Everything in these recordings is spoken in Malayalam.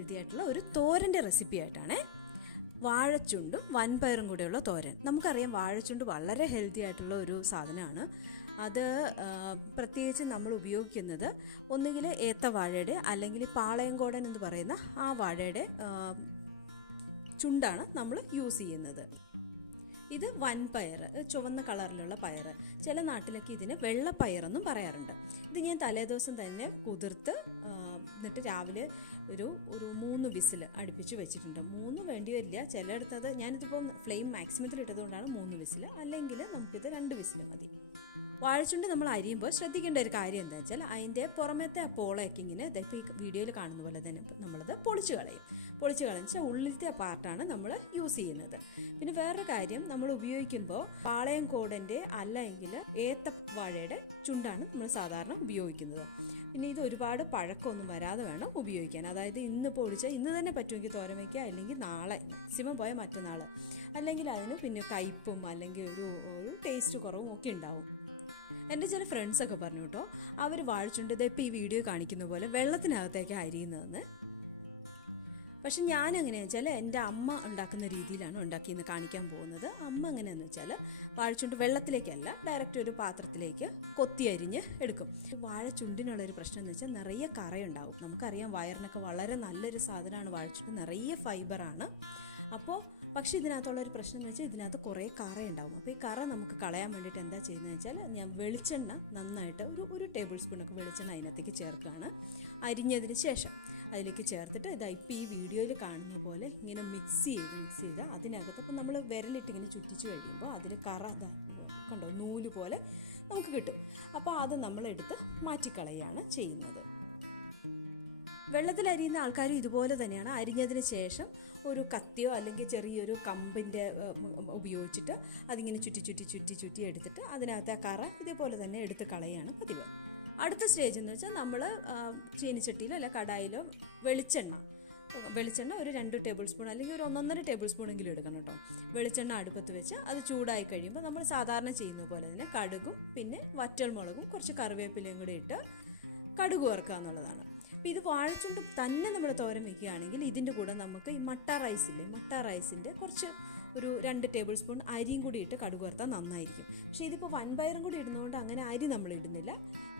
ഹെൽത്തി ആയിട്ടുള്ള ഒരു തോരൻ്റെ റെസിപ്പി ആയിട്ടാണ്. വാഴച്ചുണ്ടും വൻപയറും കൂടെയുള്ള തോരൻ. നമുക്കറിയാം വാഴച്ചുണ്ട് വളരെ ഹെൽത്തി ആയിട്ടുള്ള ഒരു സാധനമാണ്. അത് പ്രത്യേകിച്ച് നമ്മൾ ഉപയോഗിക്കുന്നത് ഒന്നുകിൽ ഏത്തവാഴയുടെ അല്ലെങ്കിൽ പാളയംകോടൻ എന്ന് പറയുന്ന ആ വാഴയുടെ ചുണ്ടാണ് നമ്മൾ യൂസ് ചെയ്യുന്നത്. ഇത് വൻപയർ, ചുവന്ന കളറിലുള്ള പയർ. ചില നാട്ടിലൊക്കെ ഇതിന് വെള്ളപ്പയറെന്നും പറയാറുണ്ട്. ഇത് ഞാൻ തലേദിവസം തന്നെ കുതിർത്ത് എന്നിട്ട് രാവിലെ ഒരു 3 വിസിൽ അടുപ്പിച്ച് വെച്ചിട്ടുണ്ട്. 3 വേണ്ടി വരില്ല, ചിലയിടത്തത് ഞാനിതിപ്പം ഫ്ലെയിം മാക്സിമത്തിൽ ഇട്ടതുകൊണ്ടാണ് 3 വിസിൽ, അല്ലെങ്കിൽ നമുക്കിത് 2 വിസിൽ മതി. വാഴച്ചുണ്ട് നമ്മൾ അരിയുമ്പോൾ ശ്രദ്ധിക്കേണ്ട ഒരു കാര്യം എന്താ വെച്ചാൽ അതിൻ്റെ പുറമേത്തെ ആ പോളയൊക്കെ ഇങ്ങനെ ഇപ്പോൾ ഈ വീഡിയോയിൽ കാണുന്ന പോലെ തന്നെ നമ്മളത് പൊളിച്ച് കളയും. പൊളിച്ച് കളഞ്ഞാൽ ഉള്ളിലത്തെ പാർട്ടാണ് നമ്മൾ യൂസ് ചെയ്യുന്നത്. പിന്നെ വേറൊരു കാര്യം, നമ്മൾ ഉപയോഗിക്കുമ്പോൾ പാളയംകോടൻ്റെ അല്ലെങ്കിൽ ഏത്തവാഴയുടെ ചുണ്ടാണ് നമ്മൾ സാധാരണ ഉപയോഗിക്കുന്നത്. പിന്നെ ഇത് ഒരുപാട് പഴക്കമൊന്നും വരാതെ വേണം ഉപയോഗിക്കാൻ. അതായത് ഇന്ന് പൊടിച്ചാൽ ഇന്ന് തന്നെ പറ്റുമെങ്കിൽ തോരൻ വയ്ക്കുക, അല്ലെങ്കിൽ നാളെ മാക്സിമം പോയാൽ മറ്റന്നാൾ. അല്ലെങ്കിൽ അതിന് പിന്നെ കയ്പും അല്ലെങ്കിൽ ഒരു ടേസ്റ്റ് കുറവും ഒക്കെ ഉണ്ടാവും. എൻ്റെ ചില ഫ്രണ്ട്സൊക്കെ പറഞ്ഞു കേട്ടോ, അവർ വാഴച്ചുണ്ട് ഇപ്പോൾ ഈ വീഡിയോ കാണിക്കുന്ന പോലെ വെള്ളത്തിനകത്തേക്ക് അരിയുന്നതെന്ന്. പക്ഷെ ഞാൻ എങ്ങനെയാണെന്ന് വെച്ചാൽ എൻ്റെ അമ്മ ഉണ്ടാക്കുന്ന രീതിയിലാണ് ഉണ്ടാക്കിയെന്ന് കാണിക്കാൻ പോകുന്നത്. അമ്മ എങ്ങനെയാണെന്ന് വെച്ചാൽ വാഴച്ചുണ്ട് വെള്ളത്തിലേക്കല്ല, ഡയറക്റ്റ് ഒരു പാത്രത്തിലേക്ക് കൊത്തി അരിഞ്ഞ് എടുക്കും. വാഴച്ചുണ്ടിനുള്ളൊരു പ്രശ്നം എന്ന് വെച്ചാൽ നിറയെ കറയുണ്ടാവും. നമുക്കറിയാം വയറിനൊക്കെ വളരെ നല്ലൊരു സാധനമാണ് വാഴച്ചുണ്ട്, നിറയെ ഫൈബറാണ്. പക്ഷേ ഇതിനകത്തുള്ളൊരു പ്രശ്നം എന്ന് വെച്ചാൽ ഇതിനകത്ത് കുറേ കറയുണ്ടാവും. അപ്പോൾ ഈ കറ നമുക്ക് കളയാൻ വേണ്ടിയിട്ട് എന്താ ചെയ്യുന്നത് വെച്ചാൽ ഞാൻ വെളിച്ചെണ്ണ നന്നായിട്ട് ഒരു ടേബിൾ സ്പൂണൊക്കെ വെളിച്ചെണ്ണ അതിനകത്തേക്ക് ചേർക്കുകയാണ്. അരിഞ്ഞതിന് ശേഷം അതിലേക്ക് ചേർത്തിട്ട് ഇപ്പോൾ ഈ വീഡിയോയിൽ കാണുന്ന പോലെ ഇങ്ങനെ മിക്സ് ചെയ്ത് അതിനകത്ത് ഇപ്പോൾ നമ്മൾ വിരലിട്ട് ഇങ്ങനെ ചുറ്റിച്ച് കഴിയുമ്പോൾ അതിൽ കറ കണ്ടോ നൂല് പോലെ നമുക്ക് കിട്ടും. അപ്പോൾ അത് നമ്മളെടുത്ത് മാറ്റിക്കളയാണ് ചെയ്യുന്നത്. വെള്ളത്തിൽ അരിയുന്ന ആൾക്കാരും ഇതുപോലെ തന്നെയാണ്. അരിഞ്ഞതിന് ശേഷം ഒരു കത്തിയോ അല്ലെങ്കിൽ ചെറിയൊരു കമ്പിൻ്റെ ഉപയോഗിച്ചിട്ട് അതിങ്ങനെ ചുറ്റി എടുത്തിട്ട് അതിനകത്ത് ആ കറ ഇതേപോലെ തന്നെ എടുത്ത് കളയാണ് പതിവ്. അടുത്ത സ്റ്റേജ് എന്ന് വെച്ചാൽ നമ്മൾ ചീനിച്ചട്ടിയിലോ അല്ല കടായിലോ വെളിച്ചെണ്ണ ഒരു 2 ടേബിൾ സ്പൂൺ അല്ലെങ്കിൽ ഒരു 1.5 ടേബിൾ സ്പൂണെങ്കിലും എടുക്കണം കേട്ടോ. വെളിച്ചെണ്ണ അടുപ്പത്ത് വെച്ച് അത് ചൂടായി കഴിയുമ്പോൾ നമ്മൾ സാധാരണ ചെയ്യുന്ന പോലെ തന്നെ കടുകും പിന്നെ വറ്റൽമുളകും കുറച്ച് കറിവേപ്പിലയും കൂടി ഇട്ട് കടുക് വറുക്കുക എന്നുള്ളതാണ്. അപ്പോൾ ഇത് വാഴച്ചുണ്ട് തന്നെ നമ്മൾ തോരൻ വയ്ക്കുകയാണെങ്കിൽ ഇതിൻ്റെ കൂടെ നമുക്ക് ഈ മട്ട റൈസിൻ്റെ കുറച്ച് ഒരു 2 ടേബിൾ സ്പൂൺ അരിയും കൂടി ഇട്ട് കടുക് വറുത്താൽ നന്നായിരിക്കും. പക്ഷേ ഇതിപ്പോൾ വൻപയറും കൂടി ഇടുന്നതുകൊണ്ട് അങ്ങനെ അരി നമ്മൾ ഇടുന്നില്ല.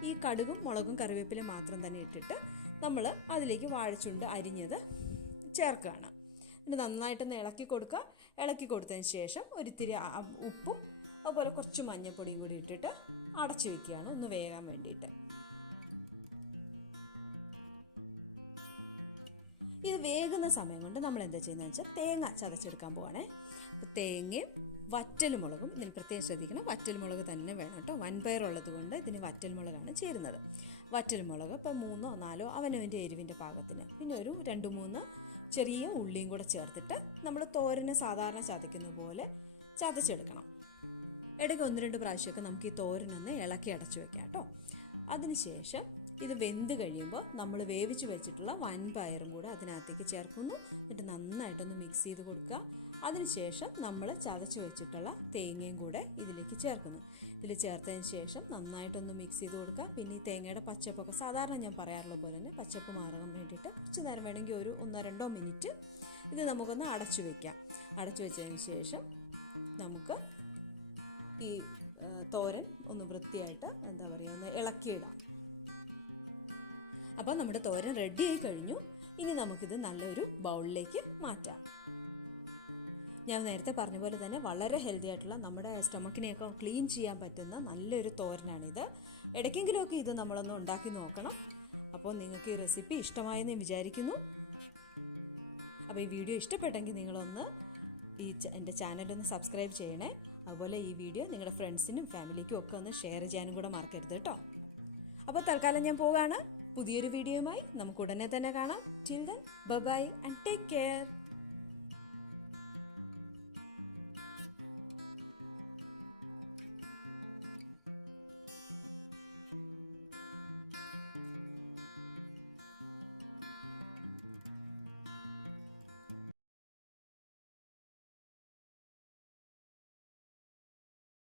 ഈ കടുകും മുളകും കറിവേപ്പില മാത്രം തന്നെ ഇട്ടിട്ട് നമ്മൾ അതിലേക്ക് വാഴച്ചുണ്ട് അരിഞ്ഞത് ചേർക്കുകയാണ്. പിന്നെ നന്നായിട്ടൊന്ന് ഇളക്കി കൊടുക്കുക. ഇളക്കി കൊടുത്തതിന് ശേഷം ഒരിത്തിരി ഉപ്പും അതുപോലെ കുറച്ച് മഞ്ഞൾപ്പൊടിയും കൂടി ഇട്ടിട്ട് അടച്ചു വയ്ക്കുകയാണ് ഒന്ന് വേകാൻ വേണ്ടിയിട്ട്. ഇത് വേകുന്ന സമയം കൊണ്ട് നമ്മൾ എന്താ ചെയ്യുന്നതെന്ന് വെച്ചാൽ തേങ്ങ ചതച്ചെടുക്കാൻ പോവാണേ. അപ്പോൾ തേങ്ങയും വറ്റൽമുളകും, ഇതിന് പ്രത്യേകം ശ്രദ്ധിക്കണം, വറ്റൽമുളക് തന്നെ വേണം കേട്ടോ. വൻപയറുള്ളത് കൊണ്ട് ഇതിന് വറ്റൽമുളകാണ് ചേരുന്നത്. വറ്റൽമുളക് ഇപ്പോൾ 3 or 4 അവനവൻ്റെ എരിവിൻ്റെ പാകത്തിന്, പിന്നെ ഒരു 2-3 ചെറിയ ഉള്ളിയും കൂടെ ചേർത്തിട്ട് നമ്മൾ തോരന് സാധാരണ ചതയ്ക്കുന്ന പോലെ ചതച്ചെടുക്കണം. ഇടയ്ക്ക് 1-2 പ്രാവശ്യമൊക്കെ നമുക്ക് ഈ തോരനൊന്ന് ഇളക്കി അടച്ചു വെക്കാം കേട്ടോ. അതിനുശേഷം ഇത് വെന്ത് കഴിയുമ്പോൾ നമ്മൾ വേവിച്ച് വെച്ചിട്ടുള്ള വൻപയറും കൂടെ അതിനകത്തേക്ക് ചേർക്കുന്നു. എന്നിട്ട് നന്നായിട്ടൊന്ന് മിക്സ് ചെയ്ത് കൊടുക്കുക. അതിനുശേഷം നമ്മൾ ചതച്ച് വെച്ചിട്ടുള്ള തേങ്ങയും കൂടെ ഇതിലേക്ക് ചേർക്കുന്നു. ഇതിൽ ചേർത്തതിന് ശേഷം നന്നായിട്ടൊന്ന് മിക്സ് ചെയ്ത് കൊടുക്കുക. പിന്നെ ഈ തേങ്ങയുടെ പച്ചപ്പൊക്കെ സാധാരണ ഞാൻ പറയാറുള്ള പോലെ തന്നെ പച്ചപ്പ് മാറാൻ വേണ്ടിയിട്ട് കുറച്ച് നേരം വേണമെങ്കിൽ ഒരു 1-2 മിനിറ്റ് ഇത് നമുക്കൊന്ന് അടച്ചു വയ്ക്കാം. അടച്ചു വെച്ചതിന് ശേഷം നമുക്ക് ഈ തോരൻ ഒന്ന് വൃത്തിയായിട്ട് ഒന്ന് ഇളക്കിയിടാം. അപ്പോൾ നമ്മുടെ തോരൻ റെഡി ആയി കഴിഞ്ഞു. ഇനി നമുക്കിത് നല്ലൊരു ബൗളിലേക്ക് മാറ്റാം. ഞാൻ നേരത്തെ പറഞ്ഞ പോലെ തന്നെ വളരെ ഹെൽത്തി ആയിട്ടുള്ള നമ്മുടെ സ്റ്റൊമക്കിനെയൊക്കെ ക്ലീൻ ചെയ്യാൻ പറ്റുന്ന നല്ലൊരു തോരനാണിത്. ഇടയ്ക്കെങ്കിലുമൊക്കെ ഇത് നമ്മളൊന്ന് ഉണ്ടാക്കി നോക്കണം. അപ്പോൾ നിങ്ങൾക്ക് ഈ റെസിപ്പി ഇഷ്ടമായെന്ന് ഞാൻ വിചാരിക്കുന്നു. അപ്പോൾ ഈ വീഡിയോ ഇഷ്ടപ്പെട്ടെങ്കിൽ നിങ്ങളൊന്ന് എൻ്റെ ചാനലൊന്ന് സബ്സ്ക്രൈബ് ചെയ്യണേ. അതുപോലെ ഈ വീഡിയോ നിങ്ങളുടെ ഫ്രണ്ട്സിനും ഫാമിലിക്കും ഒക്കെ ഒന്ന് ഷെയർ ചെയ്യാനും കൂടെ മറക്കരുത് കേട്ടോ. അപ്പോൾ തൽക്കാലം ഞാൻ പോവുകയാണ്. പുതിയൊരു വീഡിയോയുമായി നമുക്ക് ഉടനെ തന്നെ കാണാം. Till then bye and take care.